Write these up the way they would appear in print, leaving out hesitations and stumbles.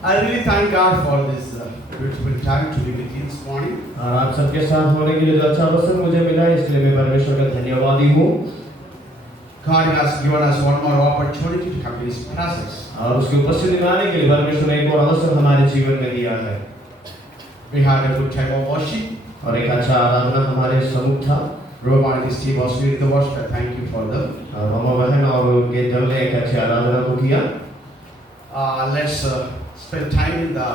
I really thank God for this beautiful time to be with you this morning. और आप सबके साथ होने के लिए जो अच्छा अवसर मुझे मिला है इसलिए मैं परमेश्वर का धन्यवादी हूँ। God has given us one more opportunity to come to His presence. और उसकी उपस्थिति में आने के लिए परमेश्वर ने एक और अवसर हमारे जीवन में दिया है। We had a good time of worship. और एक अच्छा आराधना हमारे सम्मुख था। Roma and his team was leading the worship. I thank you for them. और रोमा बहन और उनके दल ने एक अच्छी आराधना को किया। Let's spend time in the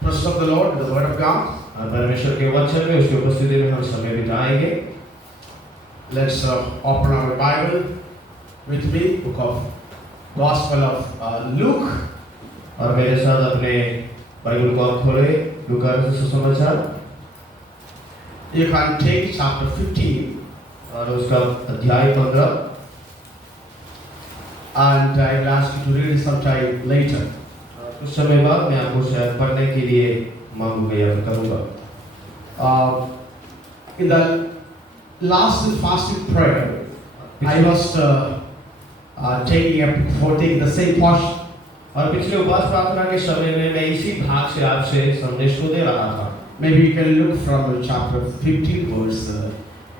presence of the Lord, the Word of God. और परमेश्वर के वचन में उसकी उपस्थिति में हम समय बिताएंगे। Let's open our Bible with me, book of Gospel of Luke. और मेरे साथ अपने बाइबल को आप खोले लूका रचित सुसमाचार। You can take chapter 15 और उसका अध्याय 15 and I will ask you to read it sometime later. कुछ समय बाद मैं आपको शायद पढ़ने के लिए मांगूंगा या करूंगा। In the last fasting prayer, I was taking the same portion. और पिछले उपवास प्रार्थना के समय में मैं इसी भाग से आपसे संदेश को दे रहा था। Maybe you can look from chapter 15 verse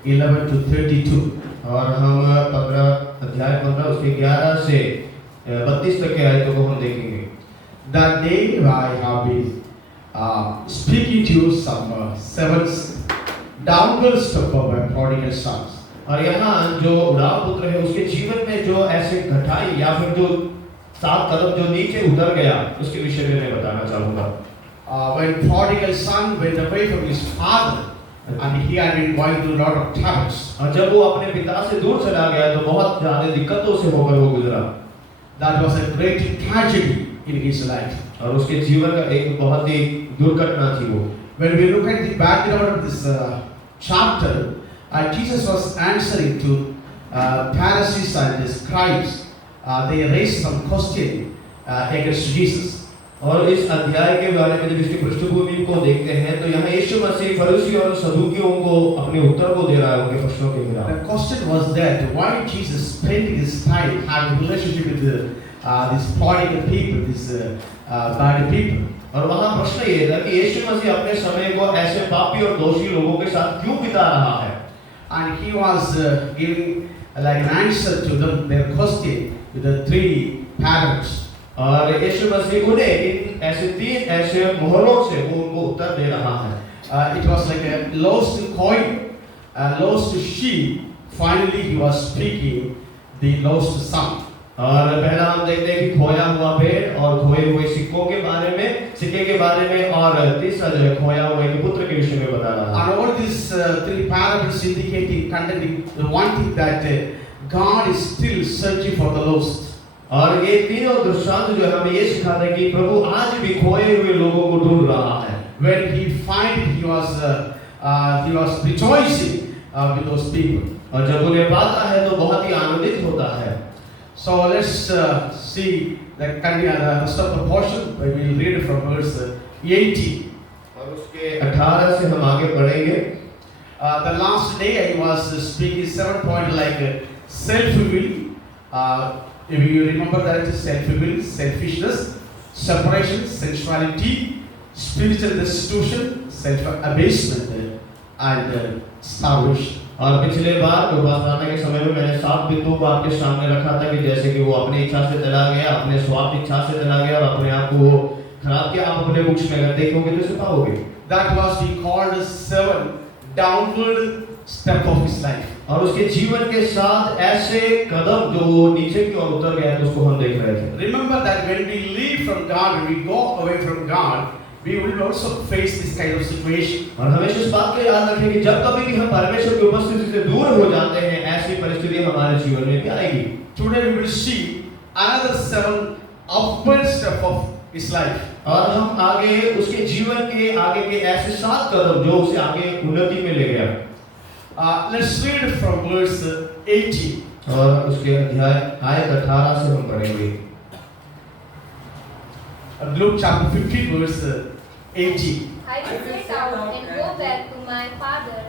11 to 32. और हम 15 अध्याय 15 उसके 11 से 32 तक के आयतों को हम देखेंगे। That day I have been speaking to you some 7 downwards of my prodigal sons. और यहाँ जो उड़ाव पुत्र है उसके जीवन में जो ऐसे घटाई या फिर जो 7 कदम जो नीचे उतर गया उसके विषय में मैं बताना चाहूँगा। When prodigal son went away from his father and he had been going through a lot of troubles. और जब वो अपने पिता से दूर चला गया तो बहुत ज़्यादा दिक्कतों से होकर वो गुजरा। That was a great tragedy in his life. और उसके जीवन का एक बहुत ही दुर्घटना थी वो। When we look at the background of this chapter, Jesus was answering to Pharisees and the scribes. They raised some question against Jesus. और इस अध्याय के बारे में जब इसकी पृष्ठभूमि को देखते हैं तो यहाँ यीशु मसीह फरीसी और सदूकियों को अपने उत्तर को दे रहा है उनके प्रश्नों के खिलाफ। The question was that why Jesus spending his time having relationship with these prodigal people, these bad people. और वहाँ प्रश्न ये था कि यीशु मसीह अपने समय को ऐसे पापी और दोषी लोगों के साथ क्यों बिता रहा है? And he was giving like an answer to them their question with the 3 parables. और यीशु मसीह उन्हें इन ऐसे 3 ऐसे मोहरों से वो उनको उत्तर दे रहा है। It was like a lost coin, a lost sheep. Finally, he was speaking the lost son. और पहला हम देखते हैं कि खोया हुआ भेड़ और खोए हुए सिक्कों के बारे में, सिक्के के बारे में, और तीसरा जो है खोया हुए के पुत्र के विषय में बता रहा है। And all these 3 parables indicating, containing the one thing that God is still searching for the lost. और ये तीनों दृष्टांत जो हमें ये सिखाते हैं कि प्रभु आज भी खोए हुए लोगों को ढूंढ रहा है। When he find it, he was rejoicing with those people. और जब उन्हें पाता है तो बहुत ही आनंदित होता है। So let's see the rest of the portion. We will read from verse 18. और उसके 18 से हम आगे बढ़ेंगे। The last day I was speaking 7 point like self-will. If you remember that it is self-will, selfishness, separation, sensuality, spiritual destitution, self-abasement, and starvation. और पिछले बार उपवास प्रार्थना के समय में मैंने 7 बिंदुओं को आपके सामने रखा था कि जैसे कि वो अपनी इच्छा से चला गया, अपने स्वार्थ इच्छा से चला गया और अपने आप को वो खराब किया। आप अपने बुक्स में अगर देखोगे तो इसे पाओगे। That was he called 7 downward step of his life. और उसके जीवन के साथ ऐसे कदम जो वो नीचे की ओर उतर गया तो उसको हम देख रहे थे। Remember that when we leave from God, when we go away from God, we will also face this kind of situation. और हमेशा इस बात को याद रखें कि जब कभी भी हम परमेश्वर की उपस्थिति से दूर हो जाते हैं ऐसी परिस्थिति हमारे जीवन में भी आएगी। Today we will see another 7 upward step of his life. और हम आगे उसके जीवन के आगे के ऐसे 7 कदम जो उसे आगे उन्नति में ले गया। Let's read from verse 18. और उसके अध्याय आयत 18 से हम पढ़ेंगे। Luke chapter 15 verse 18. I will set out and go back to my father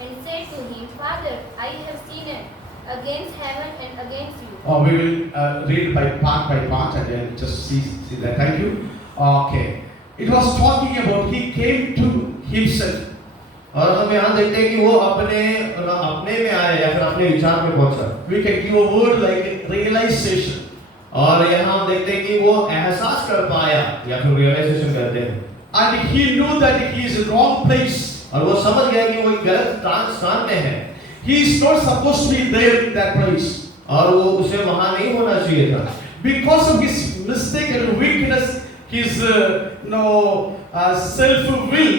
and say to him, Father, I have sinned against heaven and against you. We will read by part and then just see that. Thank you. Okay. It was talking about he came to himself. और हम यहाँ देखते हैं कि वो अपने में आया या फिर अपने विचार में पहुंचा। We can give a word like realization. और यहाँ हम देखते हैं कि वो एहसास कर पाया या फिर रियलाइजेशन करते हैं। And he knew that he is in wrong place. और वो समझ गया कि वो एक गलत स्थान में है। He is not supposed to be there in that place. और वो उसे वहाँ नहीं होना चाहिए था। Because of his mistake and weakness, his self-will,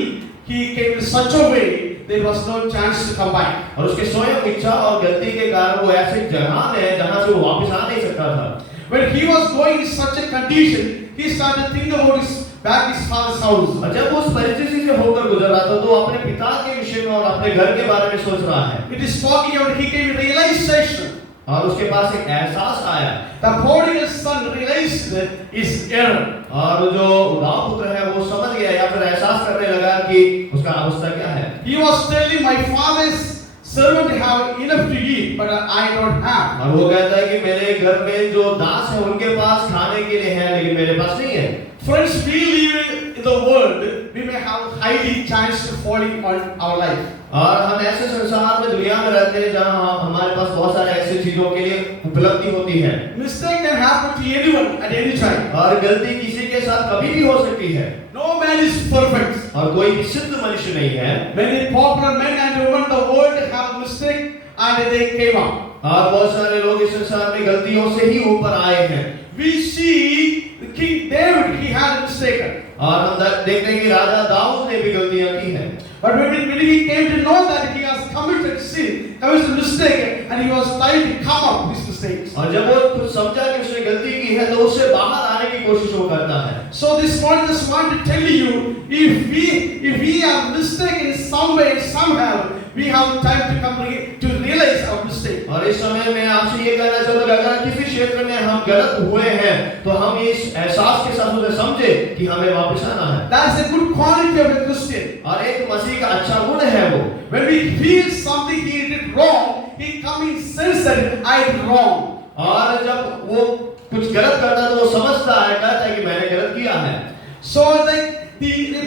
he came in such a way there was no chance to come back. और उसके स्वयं इच्छा और गलती के कारण वो ऐसे जगह में है जहाँ से वो वापस आ नहीं सकता था। When he was going in such a condition, he started thinking about his father's house. और जब वो उस परिस्थिति से होकर गुजर रहा था तो वो अपने पिता के विषय में और अपने घर के बारे में सोच रहा है। It is talking about he came in realization. और उसके पास एक एहसास आया। The prodigal son realized his error. और जो उदार पुत्र है वो समझ गया या फिर एहसास करने लगा कि उसका अवस्था क्या है। He was telling my father's servant have enough to eat, but I don't have. और वो कहता है कि मेरे घर में जो दास है उनके पास खाने के लिए है लेकिन मेरे पास नहीं है। Friends, we live in the world, we may have highly chance to falling on our life. और हम ऐसे संसार में दुनिया में रहते हैं जहाँ हमारे पास बहुत सारे ऐसे चीजों के लिए उपलब्धि होती है। Mistake can happen to anyone at any time. और गलती किसी के साथ कभी भी हो सकती है। No man is perfect. और कोई भी सिद्ध मनुष्य नहीं है। Many popular men and women in the world have mistake and they came up. और बहुत सारे लोग इस संसार में गलतियों से ही ऊपर आए हैं। We see King David, he had mistaken. और हम देखते हैं कि राजा दाऊद ने भी गलतियां की हैं। But when he came to know that he has committed sin, committed mistake, and he was trying to come up with his mistakes. और जब वो कुछ समझा कि उसने गलती की है तो उससे बाहर आने की कोशिश वो करता है। So this morning, just want to tell you, if we are mistaken in some way, somehow, we have time to come to realize our mistake. और इस समय में आपसे ये कहना चाहूँगा, अगर किसी क्षेत्र में हम गलत हुए हैं तो हम इस एहसास के साथ उसे समझे कि हमें वापस आना है। That's a good quality of a Christian. और एक मसीह का अच्छा गुण है वो। When we feel something he did wrong, he come in sense that I did wrong. और जब वो कुछ गलत करता है तो वो समझता है, कहता है कि मैंने गलत किया है। So the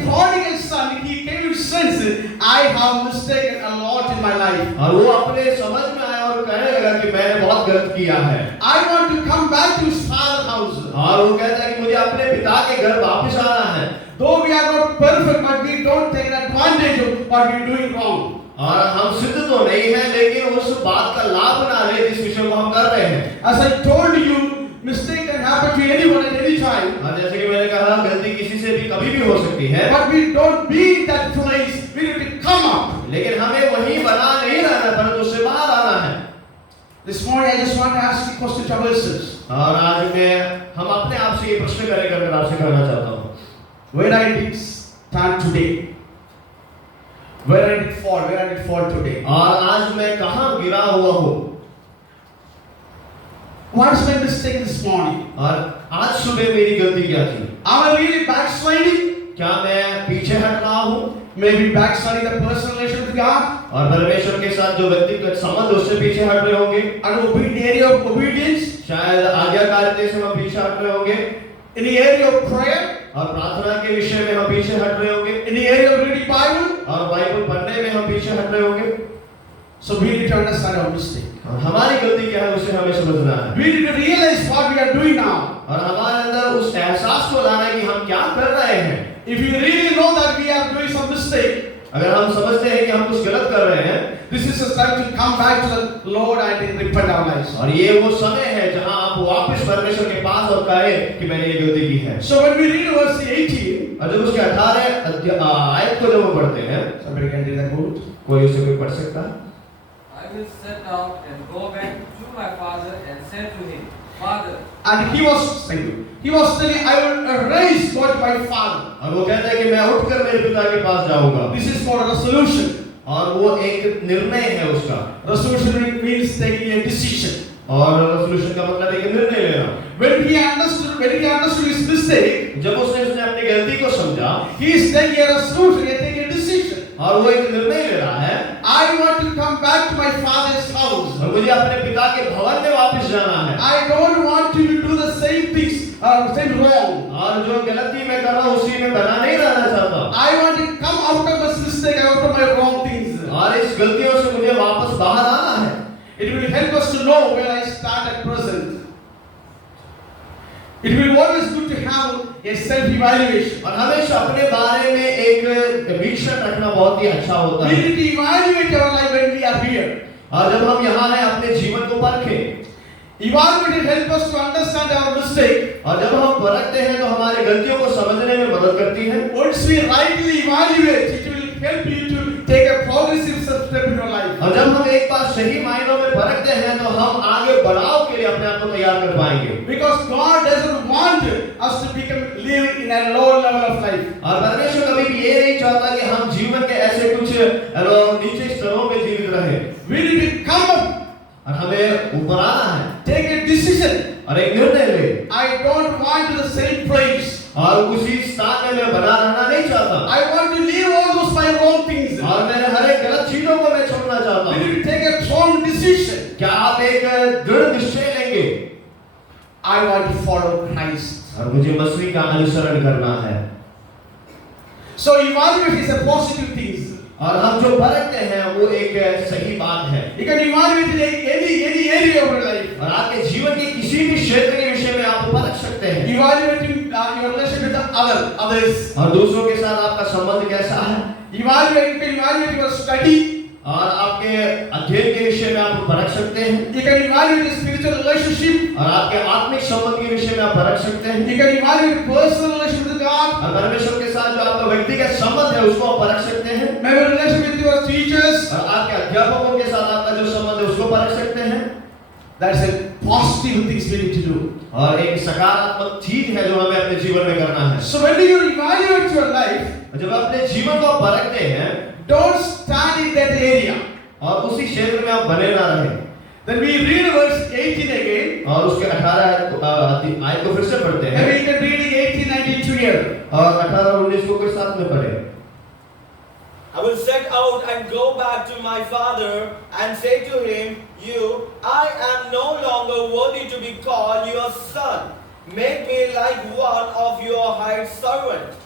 prodigal son, he came to sense I have mistaken a lot in my life. और वो अपने समझ में आया और कहने लगा कि मैंने बहुत गलत किया है। I want to come back to his father's house. और वो कहता है कि मुझे अपने पिता के घर वापस आना है। Though we are not perfect, but we don't take advantage of what we are doing wrong. और हम सिद्ध तो नहीं है लेकिन उस बात का लाभ ना ले जिस विषय को हम कर रहे हैं। As I told you, mistake can happen to anyone at any time. और जैसे कि मैंने कहा गलती किसी से भी कभी भी हो सकती है। But we don't be in that place. We need to come up. लेकिन हमें वहीं बना नहीं रहना परंतु उससे बाहर आना है। This morning I just want to ask you a question to ourselves. और आज हम अपने आप से ये प्रश्न करेंगे अगर आपसे करना चाहता हूँ। Where I did stand today? Where I did fall today? और आज मैं कहाँ गिरा हुआ हूँ? What is my mistake this morning? और आज सुबह मेरी गलती क्या थी? Am I really backsliding? क्या मैं पीछे हट रहा हूँ? Maybe backsliding the personal relation with God. और परमेश्वर के साथ जो व्यक्तिगत संबंध उससे पीछे हट रहे होंगे। And in the area of obedience. शायद आज्ञाकारिता से हम पीछे हट रहे होंगे। In the area of prayer. और प्रार्थना के विषय में हम पीछे हट रहे होंगे। In the area of reading Bible. और बाइबल पढ़ने में हम पीछे हट रहे होंगे। So we need to understand our mistake. और हमारी गलती क्या है उसे हमें समझना है। We need to realize what we are doing now. और हमारे अंदर उस एहसास को लाना है कि हम क्या कर रहे हैं। If you really know that we are doing some mistake, अगर हम समझते हैं कि हम कुछ गलत कर रहे हैं, this is a time to come back to the Lord and repent our lives. और ये वो समय है जहां आप वापस परमेश्वर के पास और कहे कि मैंने ये गलती की है। So when we read verse 18, और जब उसके 18 आयत को जब हम पढ़ते हैं, somebody can read that quote. कोई उसे कोई पढ़ सकता है? I will set out and go back to my father and said to him, Father. And he was telling, I will raise God to my father. और वो कहता है कि मैं उठकर मेरे पिता के पास जाऊंगा। This is for a resolution. और वो एक निर्णय है उसका। Resolution means taking a decision. और रेजोल्यूशन का मतलब है कि निर्णय लेना। When he understood his mistake, जब उसने अपनी गलती को समझा, he is taking a resolution, he is taking a decision. और वो एक निर्णय ले रहा है। I want to come back to my father's house. और मुझे अपने पिता के भवन में वापस जाना है। I don't want to do the same things, same wrong. और और जो गलती मैं कर रहा हूँ उसी में बना नहीं रहना चाहता। I want to come out of this mistake, out of my wrong things. और इस गलतियों से मुझे वापस बाहर आना है। It will help us to know where I stand at present. It will always good to have a self-evaluation. और हमेशा अपने बारे में एक वीक्षण रखना बहुत ही अच्छा होता We है। need to evaluate our life when we are here. और जब हम यहाँ हैं अपने जीवन को परखें। Evaluate will help us to understand our mistake. और जब हम परखते हैं तो हमारे गलतियों को समझने में मदद करती है। Once we rightly evaluate, it will help you to take a progressive step in your life. और जब हम एक बार सही मायनों में परखते हैं तो हम आगे बढ़ाव के लिए अपने आप को तैयार कर पाएंगे। Because God doesn't want us to live in a low level of life. और परमेश्वर कभी भी ये नहीं चाहता कि हम जीवन के ऐसे कुछ नीचे स्तरों में जीवित रहें। We need to come up, और हमें ऊपर आना है। take a decision. और एक निर्णय ले। I don't want the same place. और उसी स्थान में मैं बना रहना नहीं चाहता। I want to leave all those my wrong things. और मेरे हर एक गलत चीजों को मैं छोड़ना चाहता We हूँ। need to take a strong decision. क्या आप एक दृढ़ निश्चय लेंगे? I want to follow Christ. और मुझे मसीह का अनुसरण करना है। So evaluate is a positive thing. और हम जो परखते हैं वो एक सही बात है। You can evaluate in any area of your life. और आपके जीवन के किसी भी क्षेत्र के विषय में आप परख सकते हैं। Evaluating your relationship with the others. और दूसरों के साथ आपका संबंध कैसा है? Evaluate your study. और आपके अध्ययन के विषय में आप परख सकते हैं। You can evaluate your spiritual relationship. और आपके आत्मिक संबंध के विषय में आप परख सकते हैं। You can evaluate personal relationship with God. और परमेश्वर के साथ जो आपका व्यक्तिगत संबंध है उसको आप परख सकते हैं। Maybe relationship with your teachers. और आपके अध्यापकों के साथ आपका जो संबंध है उसको परख सकते हैं। That's a positive thing we need to do. और एक सकारात्मक चीज है जो हमें अपने जीवन में करना है। So when you evaluate your life, जब अपने जीवन को परखते हैं don't stand in that area. और उसी क्षेत्र में आप बने ना रहें। Then we read verse 18 again. और उसके 18 आयत को फिर से पढ़ते हैं। Maybe you can read 18, 19 together. और 18 और 19 को कोई साथ में पढ़े। I will set out and go back to my father and say to him, I am no longer worthy to be called your son. Make me like one of your hired servants.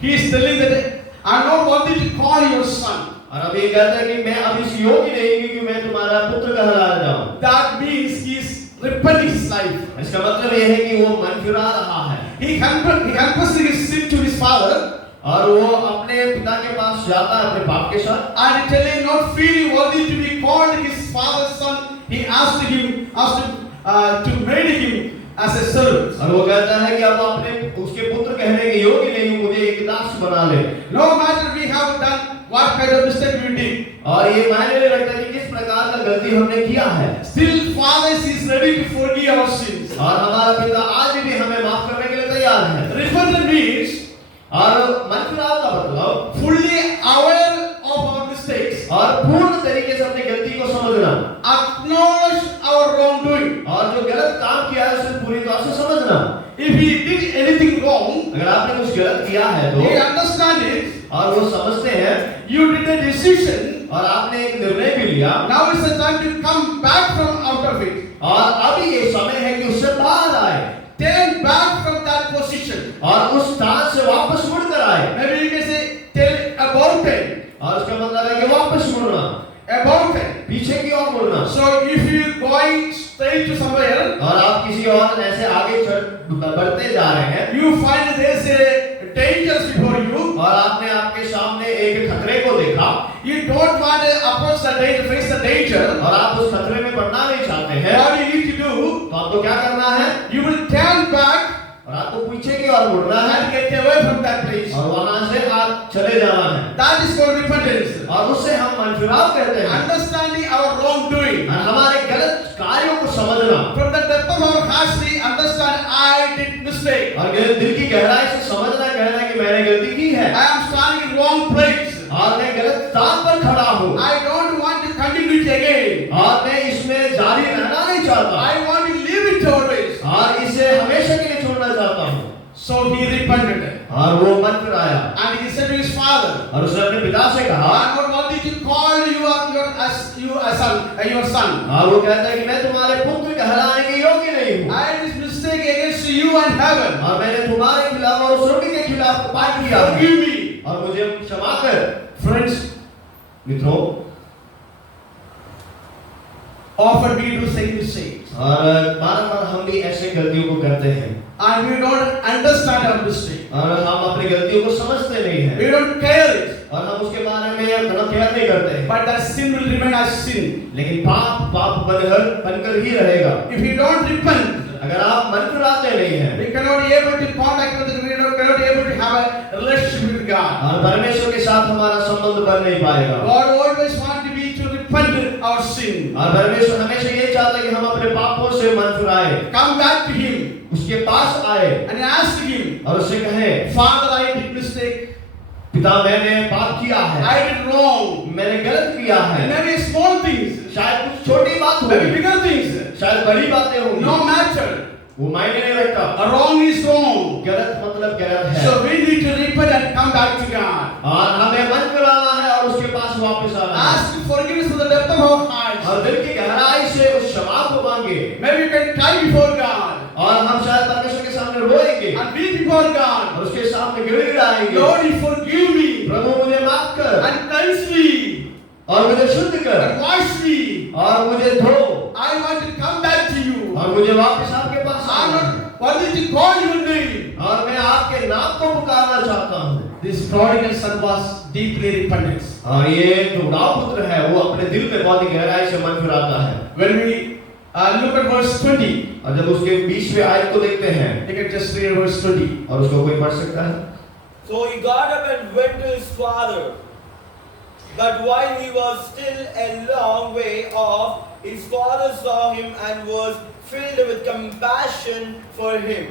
He is telling that I am not worthy to call you son. और अब ये कहता है कि मैं अब इस योग्य नहीं कि मैं तुम्हारा पुत्र कहलाया जाऊं। That means he is repenting his life. इसका मतलब ये है कि वो मन फिरा रहा है। He confesses his sin to his father. और वो अपने पिता के पास जाता है अपने बाप के साथ। And telling not feeling worthy to be called his father's son, he asked to marry him as a servant. और वो कहता है कि अब अपने उसके पुत्र कहने के योग्य नहीं, मुझे एक दास बना ले। No matter we have done what kind of mistake we did. और ये मायने नहीं रखता कि किस प्रकार का गलती हमने किया है। Still Father is ready to forgive our sins. और हमारा पिता आज भी हमें माफ करने के लिए तैयार है। Repentance means और मन फिराव का मतलब fully aware of our mistakes. और पूर्ण तरीके से अपनी गलती को समझना। Acknowledge our wrongdoing. और जो गलत काम किया है उसे पूरी तरह से समझना। If he did anything wrong, अगर आपने कुछ गलत किया है तो he understand it. और वो समझते हैं। You did a decision. और आपने एक निर्णय भी लिया। Now is the time to come back from out of it. और अभी ये समय है कि उससे बाहर आए। Turn back from that position. और उस स्थान से वापस मुड़कर आए। Maybe you can say tell about it. और उसका मतलब है कि वापस मुड़ना। About it. पीछे की ओर मुड़ना। So if you going straight to somewhere, और आप किसी और ऐसे आगे बढ़ते जा रहे हैं, you find there's a danger before you. और आपने आपके सामने एक खतरे को देखा। You don't want to approach the danger, face the danger. और आप उस खतरे में पड़ना नहीं चाहते हैं। What you need to do? तो आपको क्या करना है? You will turn back और आपको पीछे की ओर मुड़ना है। and get away from that place. और वहां से आप चले जाना है। That is called repentance. और उससे हम मनफिराव कहते हैं। Understanding our wrongdoing. और हमारे गलत कार्यों को समझना। From the depth of our heart, we understand I did mistake. और दिल की गहराई से समझना, कहना कि मैंने गलती की है। I am standing in wrong place. और मैं गलत स्थान पर खड़ा हूँ। I don't want to continue it again. और मैं इसमें जारी रहना नहीं चाहता। I want to leave it always. और इसे हमेशा के लिए छोड़ना चाहता हूँ। So he repented. और वो मन फिराया। And he said to his father, और उसने अपने पिता से कहा, I am not worthy to call you your son. और वो कहता है कि मैं तुम्हारे पुत्र कहलाने के योग्य नहीं हूँ। I did mistake against you and heaven. और मैंने तुम्हारे खिलाफ और स्वर्ग के खिलाफ पाप किया है Forgive me. और मुझे क्षमा कर। Friends, मित्रों, often we do same mistakes. और बार-बार हम भी ऐसे गलतियों को करते हैं And we don't understand our mistake. और हम अपनी गलतियों को समझते नहीं हैं We don't care it. और हम उसके बारे में गलत ख्याल नहीं करते हैं। But that sin will remain as sin. लेकिन पाप बनकर ही रहेगा। If you don't repent, अगर आप मन फिराते नहीं हैं we cannot be able to contact with God. We cannot be able to have a relationship with God. और परमेश्वर के साथ हमारा संबंध बन नहीं पाएगा। God always wants to be to repent our sin. और परमेश्वर हमेशा ये चाहता है कि हम अपने पापों से मन फिराएं, Come back to Him उसके पास आए and ask Him, और उससे कहें, Father, I did mistake. पिता मैंने पाप किया है, I did wrong. मैंने गलत किया है। Maybe small things, शायद कुछ छोटी बात maybe होगी, bigger things. शायद बड़ी बातें होंगी, No matter. वो मायने नहीं रखता। A wrong is wrong. गलत मतलब गलत है। So we need to repent and come back to God. और हमें मन फिराना है और उसके पास वापस आना है Ask forgiveness from the depth of our hearts. और दिल की गहराई से उस क्षमा को मांगे Maybe you can cry before God और हम शायद परमेश्वर के सामने रोएंगे and weep before God. और उसके सामने गिड़गिड़ाएंगे, Lord, you forgive me प्रभु मुझे माफ कर and cleanse me और मुझे शुद्ध कर and wash me. और मुझे धो I want to come back to you. और मुझे वापस आपके पास I'm आना है not worthy to call your name. और मैं आपके नाम को पुकारना चाहता हूँ। This prodigal son was deeply repentant. और ये जो बुढ़ा पुत्र है वो अपने दिल में बहुत ही गहराई से मन फिराता है। When we look at verse 20, और जब उसके 20वें आयत को देखते हैं you can just read verse 20. और उसको कोई पढ़ सकता है? So he got up and went to his father. But while he was still a long way off, his father saw him and was filled with compassion for him.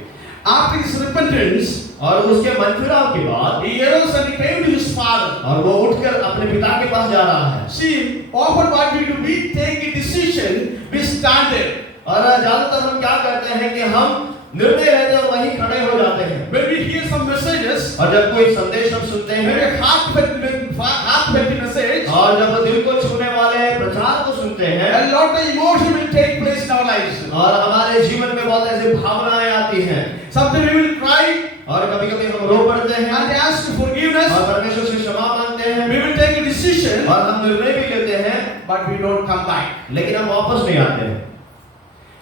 After his repentance, और उसके मन फिराव के बाद he arose and he came to his father. और वो उठकर अपने पिता के पास जा रहा है। See, often what we do, we take a decision, we stand there. और ज्यादातर हम क्या करते हैं कि हम निर्णय लेते हैं और वहीं खड़े हो जाते हैं। When we hear some messages, और जब कोई संदेश हम सुनते maybe हैं a heartfelt message, और जब दिल को छूने वाले प्रचार को सुनते हैं a lot of emotion will take place in our lives. और हमारे जीवन में बहुत ऐसी भावनाएं आती हैं Sometimes we will cry और कभी-कभी हम रो पड़ते हैं and ask for forgiveness. और परमेश्वर से क्षमा मांगते हैं We will take a decision, और हम निर्णय भी लेते हैं but we don't come back. लेकिन हम वापस नहीं आते हैं।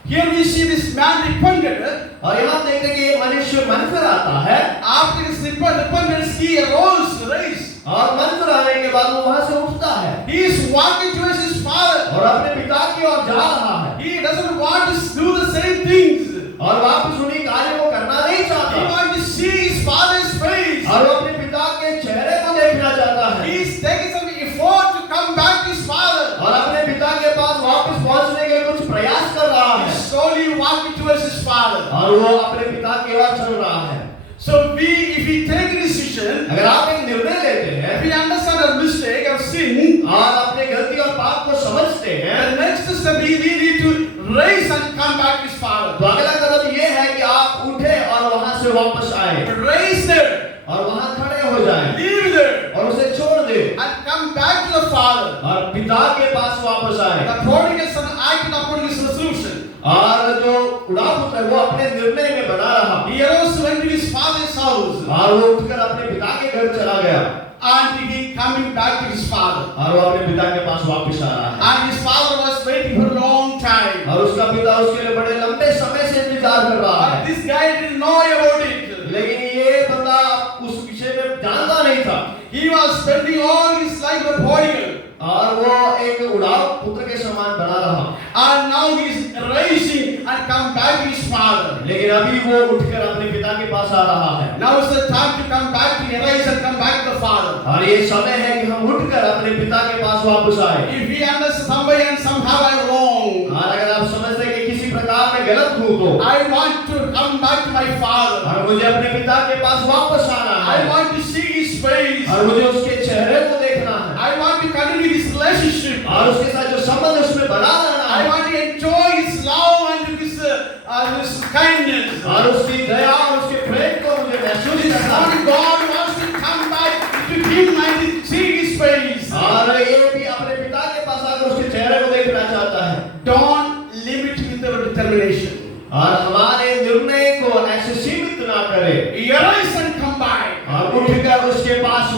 Here we see this man repented. और यहाँ देखते हैं कि ये मनुष्य मन फिराता है After his repentance, he arose, raised. और मन फिराने के बाद वो वहां से उठता है He is walking towards his father. और अपने पिता की ओर जा रहा है He doesn't want to do the same things. और वापस उन्हीं कार्यों को करना नहीं He चाहता wants to see his father's face. और वो अपने पिता के चेहरे को देखना चाहता है He is taking some effort to come back to his father. और अपने पिता के पास वापस पहुंचने के कुछ प्रयास कर रहा He है is slowly walking towards his father. और वो अपने पिता की ओर चल रहा है। So if we take a decision, अगर आप एक निर्णय लेते हैं if we understand our mistake, our sin, और अपने गलती और पाप को समझते हैं the next step we need to raise and come back to his तो father. अगला कदम ये है कि आप उठे और वहां से वापस आए Raise there, और वहां खड़े हो जाएं leave there, और उसे छोड़ दे and come back to the father. और पिता के पास वापस आए। The prodigal son acted upon his resolution. और जो बुढ़ा पुत्र है वो अपने निर्णय में बना रहा He arose, went to his father's house, और वो उठकर अपने पिता के घर चला गया and he coming back to his father. और वो अपने पिता के पास वापस आ रहा है And his father was waiting for a long time. और उसका पिता उसके लिए बड़े लंबे समय से इंतजार कर रहा But है this guy didn't know about it. लेकिन ये बंदा उस विषय में जानता नहीं था He was spending all his life a prodigal. और वो एक उड़ाव पुत्र के समान बना रहा And now he is rising and come back to his father. लेकिन अभी वो उठकर अपने पिता के पास आ रहा है Now is the time to come back to arise and come back to the father. और ये समय है कि हम उठकर अपने पिता के पास वापस आए If we understand somebody and somehow I'm wrong, और अगर आप समझते हैं कि किसी प्रकार में गलत हूँ तो I want to come back to my father. और मुझे अपने पिता के पास वापस आना I है want to see his face. और मुझे उसके चेहरे को देखना है I want to continue this relationship. और उसके साथ जो संबंध उसमें बना रहना I है want to enjoy his love and his kindness. और उसकी दया और उसके प्रेम को मुझे महसूस This करना है morning God wants to come back to him and see his face. और ये भी अपने पिता के पास आकर उसके चेहरे को देखना चाहता है Don't limit with our determination. और हमारे निर्णय को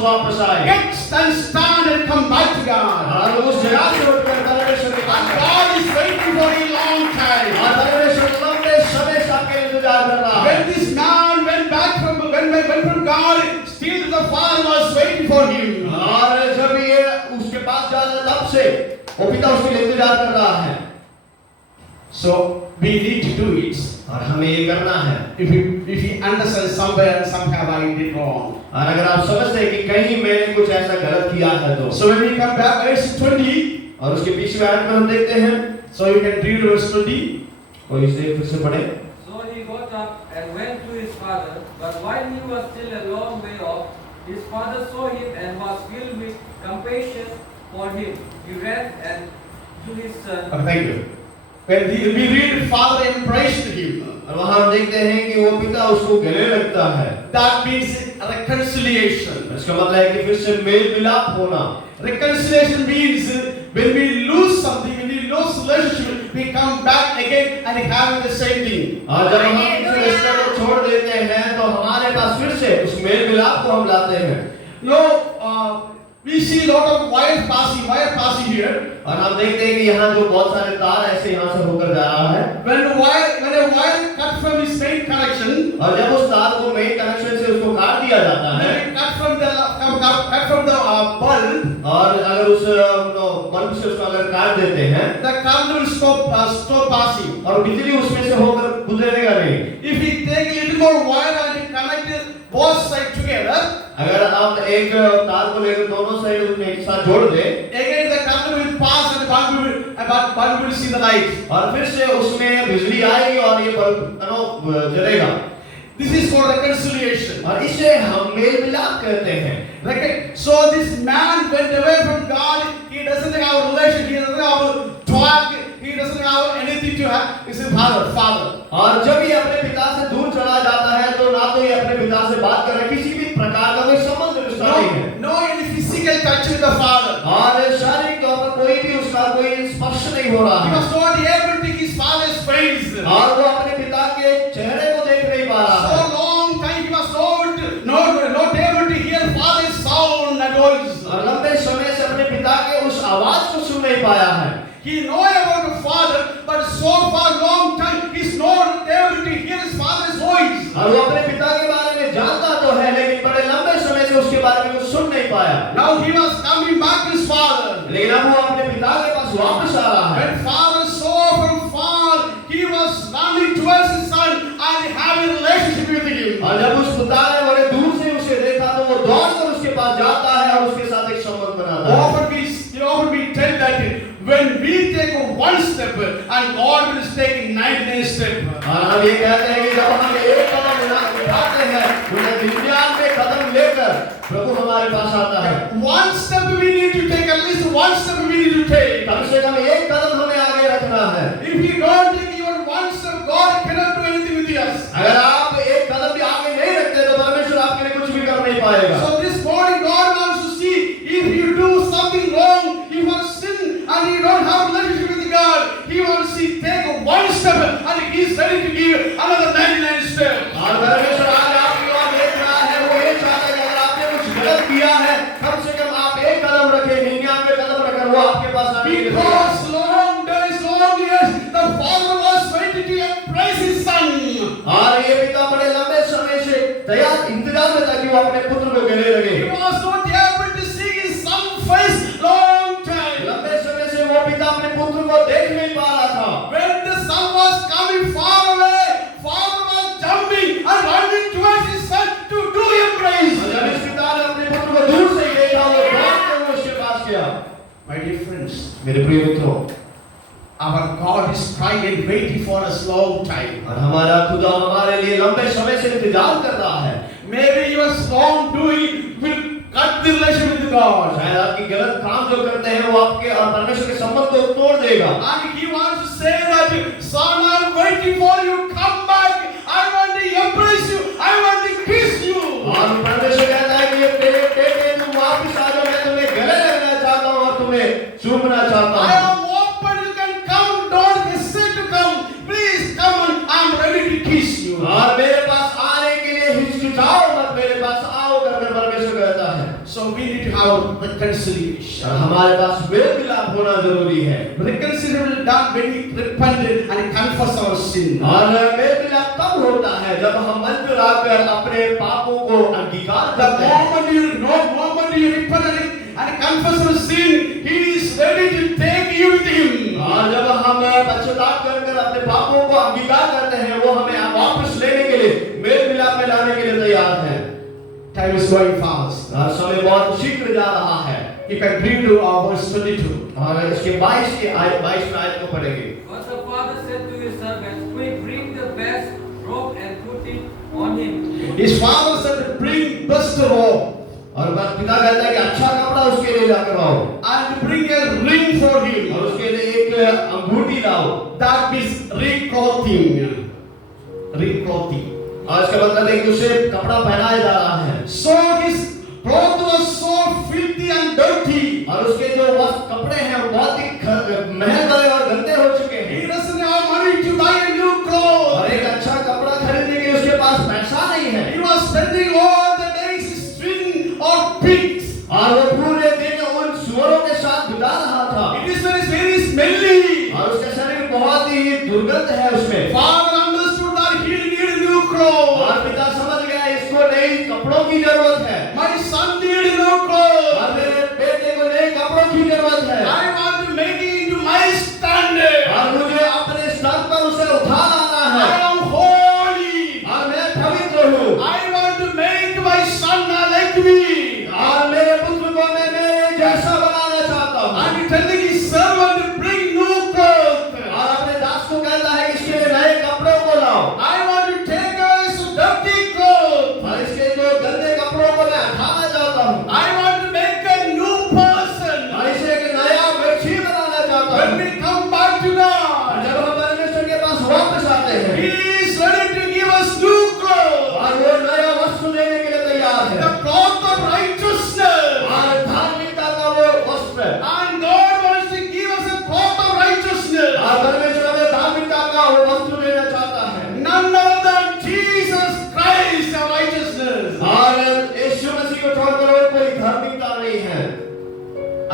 वापस आए Get and stand and come back to God. और उस जगह से उठकर परमेश्वर के पास And God is waiting for a long time. और परमेश्वर लंबे समय से आपके इंतजार कर रहा है When this man went back from God, still the Father was waiting for him. और जब ये उसके पास जाना तब से वो पिता उसके लिए इंतजार कर रहा है So we need to do it. और हमें ये करना है If we understand somewhere somehow I did wrong. और अगर आप समझते हैं कि कहीं मैंने कुछ ऐसा गलत किया है तो So when we come back verse 20, और उसके पीछे आयत में हम देखते हैं so you can read verse 20. और इसे फिर से पढ़े So he got up and went to his father, but while he was still a long way off, his father saw him and was filled with compassion for him. He ran and to his son. Okay, thank you. When we read Father embraced him, और वहां हम देखते हैं कि वो पिता उसको गले लगता है that means reconciliation. इसका मतलब है कि फिर से मेल मिलाप होना Reconciliation means when we lose something, when we lose relationship, we come back again and having the same thing. और जब हम किसी रिश्ते को छोड़ देते हैं तो हमारे पास फिर से उस मेल मिलाप को हम लाते हैं No, we see a lot of wire passing here. और हम देखते हैं कि यहाँ जो बहुत सारे तार ऐसे यहाँ से होकर जा रहा है When a wire cut from its main connection, और जब उस तार को मेन कनेक्शन से उसको काट दिया जाता है when cut from the bulb, और अगर उस बल्ब से उसको अगर काट देते हैं the current will stop passing. और बिजली उसमें से होकर गुजरेगा नहीं If we take a little more wire and connect both sides together, अगर आप एक तार को लेकर दोनों साइड उसमें एक साथ जोड़ दें again the current will pass and the bulb will see the light. और फिर से उसमें बिजली आएगी और ये बल्ब जलेगा This is for reconciliation. और इसे हम मेल मिलाप कहते हैं Okay, so this man went away from God. He doesn't have a relation. He doesn't have a talk. He doesn't have anything to have. It's his father. और जब ये अपने पिता से दूर चला जाता है तो ना तो ये अपने पिता से बात कर रहा है किसी भी प्रकार का कोई संबंध रिश्ता नहीं है No any physical touch with the father. और शारीरिक तौर पर कोई भी उसका कोई स्पर्श नहीं हो रहा He है was not able to see his father's face. और वो अपने पिता के चेहरे को देख नहीं पा रहा है So long time he was not able to hear father's sound and voice. और लंबे समय से अपने पिता के उस आवाज को सुन नहीं पाया है He know about the father, but so far long time he's not able to hear his father's voice. और वो अपने पिता के बारे में जानता तो है लेकिन बड़े लंबे समय से उसके बारे में कुछ सुन नहीं पाया Now he was coming back to his father. लेकिन अब वो अपने पिता के पास वापस आ रहा है When father saw from far, he was running towards his son and having a relationship with him. और जब उस पिता ने बड़े दूर से उसे देखा तो वो दौड़कर उसके पास जाता है और उसके साथ एक संबंध बनाता है Often we tell that when we take one step and God will take 99 step. और हम ये कहते हैं कि जब हम एक कदम उठाते हैं उन्हें 99 कदम लेकर प्रभु हमारे पास आता है One step we need to take, at least one step we need to take. कम से कम एक कदम हमें आगे रखना है If we don't take even one step, God cannot do anything with us. अगर आप एक कदम भी आगे नहीं रखते तो परमेश्वर आपके लिए कुछ भी कर नहीं पाएगा So this morning God wants to see if you do something wrong, if you have sin and you don't have relationship with God, He wants to see take one step and He is ready to give another 99 steps. और परमेश्वर आज आपकी ओर देख रहा है वो ये चाहता है कि अगर आपने कुछ गलत किया है कम से कम आप एक कदम रखें 99 कदम रखकर वो आपके पास आने के लिए Because long days, long years, the Father was waiting to embrace His Son. और ये पिता बड़े लंबे समय से तैयार इंतजार में था कि वो अपने पुत्र को गले लगे He was not able to see His Son face long time. लंबे समय से वो पिता अपने पुत्र को देख नहीं पा रहा था When the Son was coming far away, Father was jumping and running towards His Son to do embrace. और जब इस पिता ने अपने पुत्र को दूर से ही देखा वो दौड़ते हुए उसके पास गया My dear friends, मेरे प्रिय मित्रों our God is crying and waiting for us long time. और हमारा खुदा हमारे लिए लंबे समय से इंतजार कर रहा है Maybe your wrongdoing will cut the relationship with God. शायद आपकी गलत काम जो करते हैं वो आपके और परमेश्वर के संबंध को तोड़ देगा And He wants to say that, Son, I'm waiting for you. Come back. I want to embrace you. I want to kiss you. और परमेश्वर कहता है कि ये तेरे बेटे तुम वापस आ जाओ मैं तुम्हें गले लगना चाहता हूँ और तुम्हें चूमना चाहता I हूँ am open. You can come. Don't hesitate to come. Please come on. I'm ready to kiss you. और मेरे पास आने के लिए हिचकिचाओ मत मेरे पास आओ करके परमेश्वर कहता है So So we need to have reconciliation. हमारे पास मेल मिलाप होना जरूरी है। Reconciliation is done when we repent and confess our sin. और मेल मिलाप तब होता है जब हम मन मिलाकर अपने पापों को अंगीकार The करते हैं। moment you repent and confess your sin, He is ready to take you with Him. और जब हम पश्चाताप कर अपने पापों को अंगीकार करते हैं, वो हमें वापस लेने के लिए, मेल मिलाप में लाने के लिए तैयार है। Time is going fast. और समय बहुत शीघ्र जा रहा है। You can read to verse 22. और इसके 22 आयत को पढ़ेंगे। But the father said to his servants, Quick, bring the best robe and put it on him. His father said, bring best robe और पिता कहता है कि अच्छा कपड़ा उसके लिए लाकर आओ and bring a ring for him. और उसके लिए एक अंगूठी लाओ। That means reclothing. Reclothing. और इसका मतलब है कि उसे कपड़ा पहनाया जा रहा है। So his clothes was so filthy and dirty. और उसके जो कपड़े हैं वो बहुत ही महल भरे और गंदे हो चुके हैं। He doesn't have money to buy a new clothes. और एक अच्छा कपड़ा खरीदने के लिए उसके पास पैसा नहीं है। He was spending all the days swinging on pigs. और वो पूरे दिन उन सुअरों के साथ बिता रहा था। It is very smelly. और उसका शरीर बहुत ही दुर्गंध है उसमें। Father understood that he needed new clothes. और पिता समझ गया इसको नए कपड़ों की जरूरत है। My son needed new clothes. और मेरे बेटे को नए कपड़ों की जरूरत है। I want to make it into my standard. और मुझे अपने स्तर पर उसे उठा लाना I है। am holy. और मैं पवित्र हूँ। I want to make my son like me. और मेरे पुत्र को मैं मेरे जैसा बनाना चाहता हूँ। I am telling his servant to bring new clothes. और अपने दास को कहता है कि इसके लिए नए कपड़ों को लाओ। I want to take away some dirty clothes. और इसके जो गंदे कपड़ों को मैं हटाना चाहता हूँ। I want to make a new person. और इसे एक नया व्यक्ति बनाना चाहता When हूँ। we come back to God, और जब हम परमेश्वर के पास वापस आते हैं, He is ready to give us new clothes. और वो नया वस्त्र देने के लिए तैयार है। The cloth of righteousness. और धार्मिकता का वो वस्त्र। And God wants to give us a cloth of righteousness. और परमेश्वर हमें धार्मिकता का वो वस्त्र देना चाहता है। None other than Jesus Christ our righteousness. और यीशु मसीह को छोड़कर और कोई धार्मिकता नहीं है।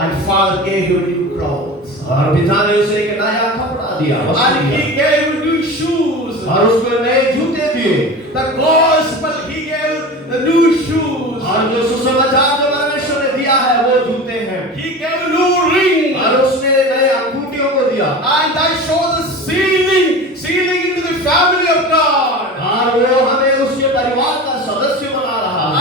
And Father gave you new clothes. और पिता ने उसे एक नया कपड़ा दिया, वस्त्र And दिया। He gave you new shoes. और उसको नए जूते दिए। The gospel He gave the new shoes. और जो सुसमाचार जो परमेश्वर ने दिया है वो जूते हैं। He gave a new ring. और उसने नए अंगूठियों को दिया। And that shows the sealing into the family of God. और वो हमें उसके परिवार का सदस्य बना रहा है।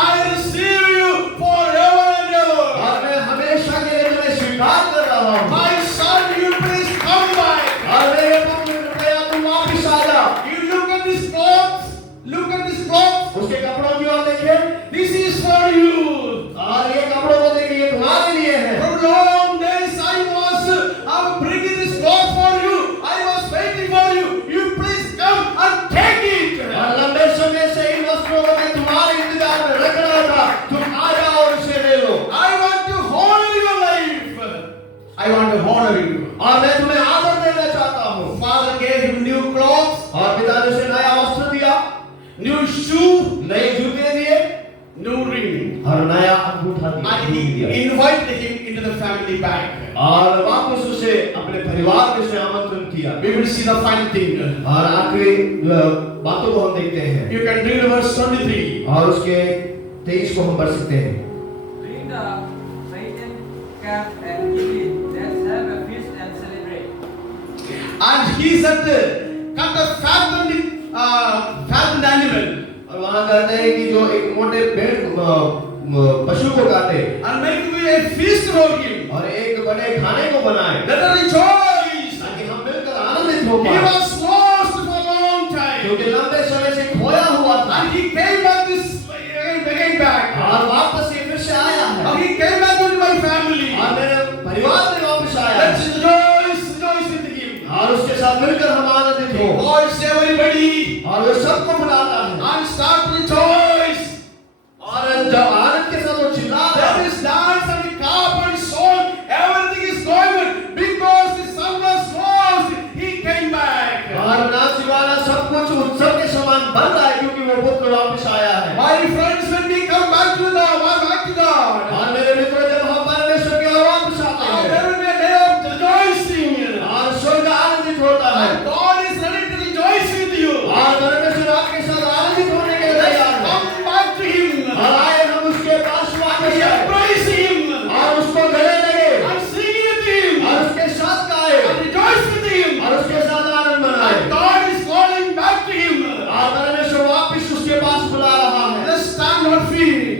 I receive you forever and ever. और मैं हमेशा के लिए तुम्हें स्वीकार कर रहा हूँ। My son, you please come back. और मेरे पुत्र कृपया तुम वापस आ जा। You look at this cloth. Look at this cloth. उसके कपड़ों की ओर देखें। This is for you. और ये कपड़ों को देखिए, ये तुम्हारे लिए है। From long days I was bringing this cloth for you. I was waiting for you. You please come and take it. और लंबे समय से इन वस्त्रों को मैं तुम्हारे इंतजार में रख रहा था। तुम आ जाओ और इसे ले लो। I want to honor your life. I want to honor you. और मैं तुम्हें आदर देना चाहता हूँ। Father gave him new clothes, और पिता ने उसे नया वस्त्र दिया, new shoe, नए जूते दिए new ring. और नया अंगूठा दिया। And he invited him into the family back. और वापस उसे अपने परिवार में से आमंत्रण किया। We will see the final thing. और आखिरी बातों को हम देखते हैं। You can read verse 23. और उसके 23 को हम पढ़ सकते हैं। Bring the fattened calf and kill it. Let's have a feast and celebrate. And he said, cut a fattened animal और वहाँ कहते हैं कि जो एक मोटे भेड़ पशु को काटे and make me a feast for him. और एक बड़े खाने को बनाए Let us rejoice. ताकि हम मिलकर आनंदित हो He पाए। was lost for a long time. क्योंकि लंबे समय से खोया हुआ था And he came back again back. और वापस ये फिर से आया है। Now he came back into my family. और मेरे परिवार में वापस आया Let's है। rejoice with him. और उसके साथ मिलकर हम आनंदित हो। Calls everybody और वो सबको बुलाता है। and start to rejoice. और जब आनंद के साथ वो चिल्ला रहा There है, is dance and clap and song. Everything is going on because the son was lost. He came back. और नाच गाना सब कुछ उत्सव के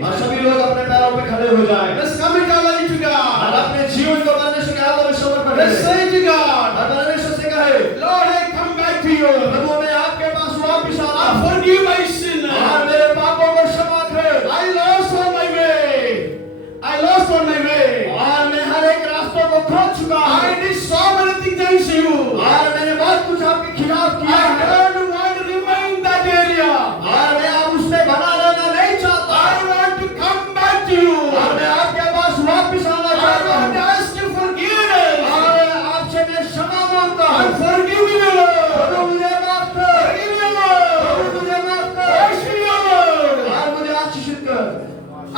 और सभी लोग अपने पैरों पे खड़े हो जाएं। Let's commit our life to और God. अपने जीवन को परमेश्वर के हाथों में समर्पण Let's करें। say to God, और परमेश्वर से कहे, Lord, I come back to you. प्रभु मैं आपके पास वापस आता I हूं। forgive my sin. और मेरे पापों को क्षमा कर। I lost on my way. I lost on my way. और मैं हर एक रास्तों को खो चुका हूं। I did so many things against you. और मैंने बहुत कुछ आपके खिलाफ किया I है। don't want to remain in that area. और मैं अब उसमें बना रहना नहीं चाहता। I want to come back to you. और मैं आपके पास वापस आना I चाहता want to हूं। ask you forgiveness. और आपसे मैं क्षमा मांगता I हूं। forgive you, Lord. प्रभु मुझे माफ कर। Forgive me, Lord. प्रभु मुझे माफ कर। Wash me, Lord. और मुझे आशीषित कर।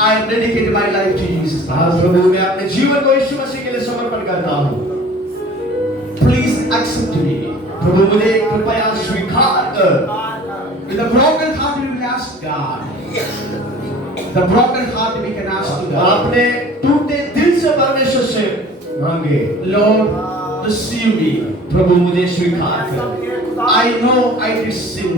I dedicate my life to Jesus हाँ Christ. प्रभु मैं अपने जीवन को यीशु मसीह के लिए समर्पण करता हूँ। Please accept me. प्रभु मुझे कृपया स्वीकार कर। With a broken heart, we will ask God. The broken heart we can ask to God. अपने टूटे दिल से परमेश्वर से मांगे, Lord, receive me. प्रभु मुझे स्वीकार कर। I know I did sin.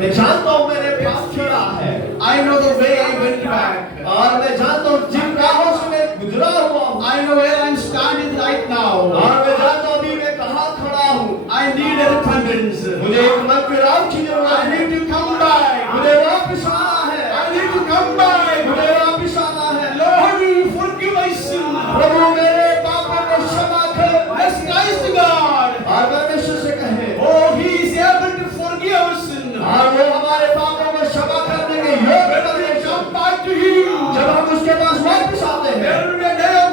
मैं जानता हूँ मैंने पाप किया है। I know the way I went back. और मैं जानता हूँ जिन राहों से मैं गुजरा हुआ हूँ। I know where I'm standing right now. और मैं जानता हूँ अभी मैं कहाँ खड़ा हूँ। I need a repentance. मुझे एक मन फिराव की जरूरत I है। need to come back. मुझे वापस आना है। I need to come back. मुझे वापस आना है। Lord, will you forgive my sin? प्रभु मेरे पापों को क्षमा कर। Let's cry to God. और परमेश्वर से कहे, Oh, He is able to forgive our sin. और वो हमारे पापों को क्षमा करने के योग्य When we come back to Him, जब हम उसके पास वापस आते हैं, there will be a day of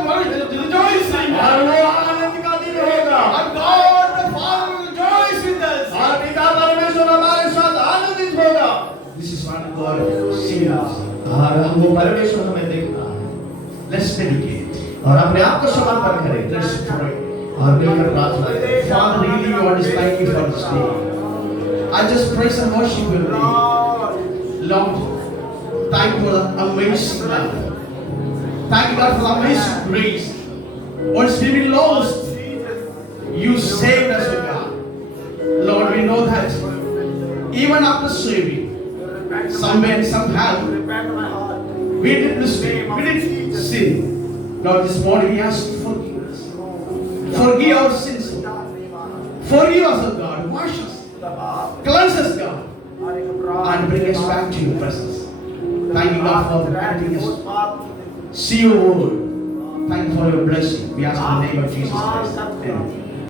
rejoicing. और वो आनंद का दिन होगा। And God the Father will rejoice with us. और पिता परमेश्वर हमारे साथ आनंदित होगा। This is what God sees. और हम वो परमेश्वर हमें देखता है। Let's dedicate. और अपने आप को समर्पण करें। Let's pray. और मिलकर प्रार्थना करें। Father, really, Lord, is thank you for this day. I just praise and worship your name. Lord, thank you for the amazing love. Thank you, God, for the amazing grace. Once we were lost, you saved us, O God. Lord, we know that even after saving, somewhere, somehow, we did mistake, we did sin. Lord, this morning we ask forgiveness. Forgive our sins. Forgive us, O God. Wash us. Cleanse us, God. And bring us back to your presence. Thank you, God, for granting us. See your word. Thank you for your blessing. We ask in the name of Jesus Christ. Amen.